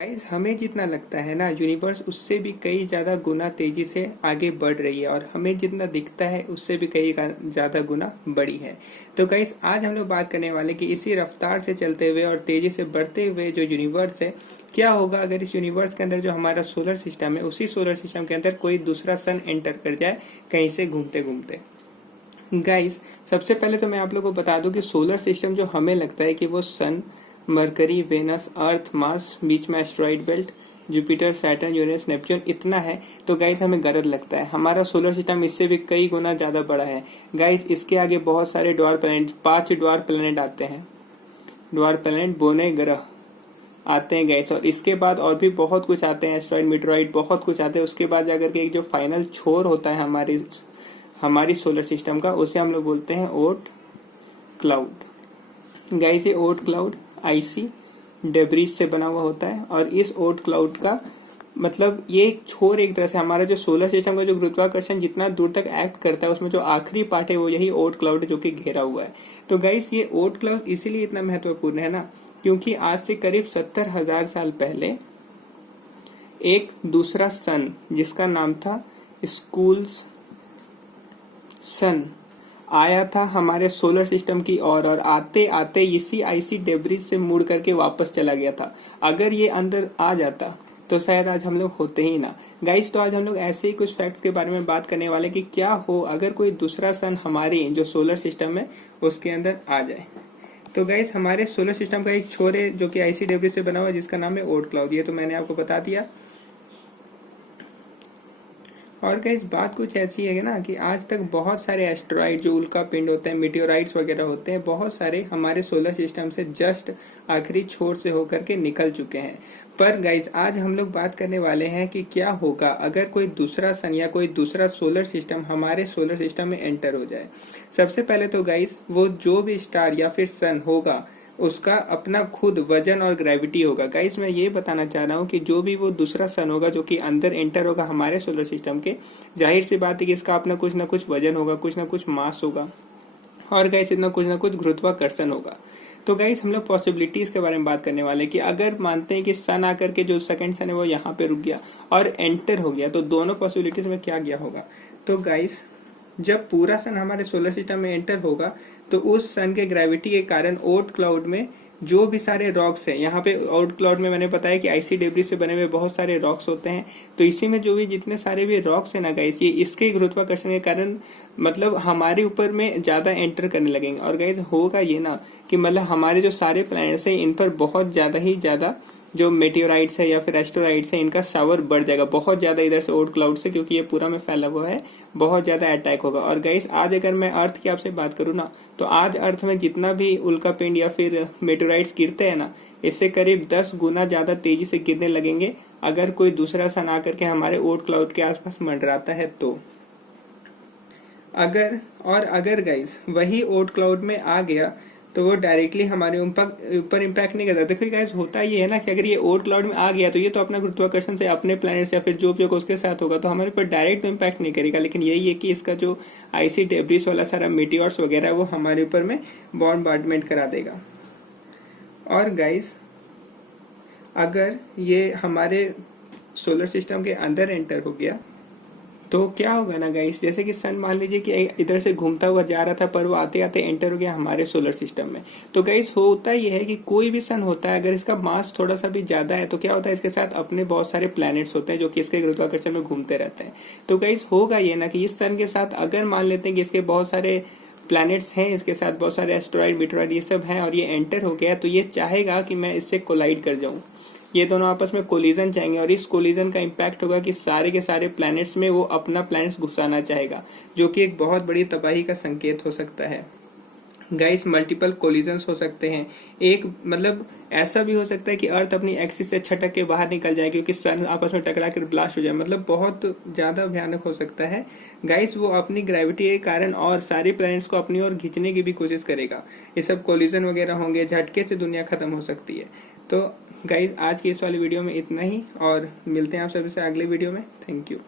Guys हमें जितना लगता है ना यूनिवर्स उससे भी कई ज़्यादा गुना तेजी से आगे बढ़ रही है और हमें जितना दिखता है उससे भी कई ज़्यादा गुना बड़ी है। तो गाइस आज हम लोग बात करने वाले कि इसी रफ्तार से चलते हुए और तेजी से बढ़ते हुए जो यूनिवर्स है क्या होगा अगर इस यूनिवर्स के अंदर जो हमारा सोलर सिस्टम है उसी सोलर सिस्टम के अंदर कोई दूसरा सन एंटर कर जाए कहीं से घूमते घूमते। गाइस सबसे पहले तो मैं आप लोगों को बता दूं कि सोलर सिस्टम जो हमें लगता है कि वो सन, मरकरी, वेनस, अर्थ, मार्स, बीच में asteroid belt, Jupiter, Saturn, Uranus, Neptune इतना है। तो गाइस हमें गलत लगता है, हमारा सोलर सिस्टम इससे भी कई गुना ज्यादा बड़ा है। गाइस इसके आगे बहुत सारे ड्वार्फ प्लैनेट, 5 ड्वार्फ प्लैनेट आते हैं, ड्वार्फ प्लैनेट बोने ग्रह आते हैं गाइस। और इसके बाद और भी बहुत कुछ आते हैं, एस्ट्रॉइड, मीटरॉइड, बहुत कुछ आते हैं। उसके बाद जाकर के एक जो फाइनल छोर होता है हमारी सोलर सिस्टम का, उसे हम लोग बोलते हैं ओट क्लाउड। गाइस ये ओट क्लाउड आईसी डेब्रिस से बना हुआ होता है और इस ओट क्लाउड का मतलब ये एक छोर, एक तरह से हमारा जो सोलर सिस्टम का जो गुरुत्वाकर्षण जितना दूर तक एक्ट करता है उसमें जो आखिरी पार्ट है वो यही ओट क्लाउड जो कि घेरा हुआ है। तो गाइस ये ओट क्लाउड इसीलिए इतना महत्वपूर्ण है ना, क्योंकि आज से करीब 70,000 साल पहले एक दूसरा सन जिसका नाम था स्कूल्स सन आया था हमारे सोलर सिस्टम की ओर और आते आते इसी आईसी डेब्रिस से मुड़ करके वापस चला गया था। अगर ये अंदर आ जाता तो शायद आज हम लोग होते ही ना। गाइस तो आज हम लोग ऐसे ही कुछ फैक्ट्स के बारे में बात करने वाले कि क्या हो अगर कोई दूसरा सन हमारे जो सोलर सिस्टम है उसके अंदर आ जाए। तो गाइस हमारे सोलर सिस्टम का एक छोर है जो कि आईसी डेब्रिस से बना हुआ है जिसका नाम है ओट क्लाउड, ये तो मैंने आपको बता दिया। और गाइस बात कुछ ऐसी है ना कि आज तक बहुत सारे एस्ट्रॉइड जो उल्का पिंड होते हैं, मीटियोराइट्स वगैरह होते हैं, बहुत सारे हमारे सोलर सिस्टम से जस्ट आखिरी छोर से होकर के निकल चुके हैं। पर गाइस आज हम लोग बात करने वाले हैं कि क्या होगा अगर कोई दूसरा सन या कोई दूसरा सोलर सिस्टम हमारे सोलर सिस्टम में एंटर हो जाए। सबसे पहले तो गाइस वो जो भी स्टार या फिर सन होगा उसका अपना खुद वजन और ग्रेविटी होगा। गाइस मैं ये बताना चाह रहा हूँ कि जो भी वो दूसरा सन होगा जो कि अंदर एंटर होगा हमारे सोलर सिस्टम के, जाहिर सी बात है कि इसका अपना कुछ ना कुछ वजन होगा, कुछ ना कुछ मास होगा और गाइस इतना कुछ ना कुछ गुरुत्वाकर्षण होगा। तो गाइस हम लोग पॉसिबिलिटीज के बारे में बात करने वाले कि अगर मानते हैं कि सन आकर के जो सेकंड सन है वो यहाँ पे रुक गया और एंटर हो गया तो दोनों पॉसिबिलिटीज में क्या गया होगा। तो गाइस जब पूरा सन हमारे सोलर सिस्टम में एंटर होगा तो उस सन के ग्रेविटी के कारण ओट क्लाउड में जो भी सारे रॉक्स हैं, यहाँ पे ओट क्लाउड में मैंने बताया कि आईसी डेब्रिस से बने हुए बहुत सारे रॉक्स होते हैं, तो इसी में जो भी जितने सारे भी रॉक्स है ना गाइस, ये इसके गुरुत्वाकर्षण के कारण मतलब हमारे ऊपर में ज्यादा एंटर करने लगेंगे। और गाइस होगा ये ना कि मतलब हमारे जो सारे प्लैनेट्स हैं इन पर बहुत ज्यादा ही ज्यादा जो मेटियोराइट्स है या फिर एस्ट्रोराइड्स है इनका शावर बढ़ जाएगा बहुत ज्यादा इधर से ओट क्लाउड से, क्योंकि ये पूरा में फैला हुआ है, बहुत ज्यादा अटैक होगा। और गाइस आज अगर मैं अर्थ की आपसे बात करूँ ना तो आज अर्थ में जितना भी उल्का पिंड या फिर मेटेराइट्स गिरते हैं ना इससे करीब 10 गुना ज्यादा तेजी से गिरने लगेंगे अगर कोई दूसरा सन आकर के हमारे ओट क्लाउड के आसपास मंडराता है तो। अगर गाइस वही ओट क्लाउड में आ गया तो वो डायरेक्टली हमारे ऊपर इम्पैक्ट नहीं करता। देखो गाइस होता ये है ना कि अगर ये ओट क्लाउड में आ गया तो ये तो अपना गुरुत्वाकर्षण से अपने प्लैनेट्स या फिर जो भी होगा उसके साथ होगा तो हमारे ऊपर डायरेक्ट इम्पैक्ट नहीं करेगा, लेकिन यही है कि इसका जो आईसी डेब्रिस वाला सारा मीटियोर्स वगैरह वो हमारे ऊपर में बॉम्बार्डमेंट करा देगा। और गाइस अगर ये हमारे सोलर सिस्टम के अंदर एंटर हो गया तो क्या होगा ना गाइस, जैसे कि सन मान लीजिए कि इधर से घूमता हुआ जा रहा था पर वो आते आते एंटर हो गया हमारे सोलर सिस्टम में। तो गाइस होता ये है कि कोई भी सन होता है अगर इसका मास थोड़ा सा भी ज्यादा है तो क्या होता है इसके साथ अपने बहुत सारे प्लैनेट्स होते हैं जो कि इसके गुरुत्वाकर्षण में घूमते रहते हैं। तो गाइस होगा ये ना कि इस सन के साथ अगर मान लेते हैं कि इसके बहुत सारे प्लैनेट्स हैं, इसके साथ बहुत सारे एस्ट्रॉइड मीटरॉइड ये सब हैं और ये एंटर हो गया तो ये चाहेगा कि मैं इससे कोलाइड कर जाऊं, ये दोनों आपस में कोलिजन चाहेंगे और इस कोलिजन का इम्पैक्ट होगा कि सारे के सारे प्लैनेट्स में वो अपना प्लैनेट्स घुसाना चाहेगा, जो कि एक बहुत बड़ी तबाही का संकेत हो सकता है। गाइस मल्टीपल कोलिजन्स हो सकते हैं, एक मतलब ऐसा भी हो सकता है कि अर्थ अपनी एक्सिस से छटक के बाहर निकल जाए क्योंकि सन आपस में टकरा कर ब्लास्ट हो जाए, मतलब बहुत ज्यादा भयानक हो सकता है। गाइस वो अपनी ग्रेविटी के कारण और सारे प्लैनेट्स को अपनी ओर खींचने की भी कोशिश करेगा, ये सब कोलिजन वगैरह होंगे, झटके से दुनिया खत्म हो सकती है। तो गाइस आज की इस वाली वीडियो में इतना ही और मिलते हैं आप सभी से अगले वीडियो में। Thank you.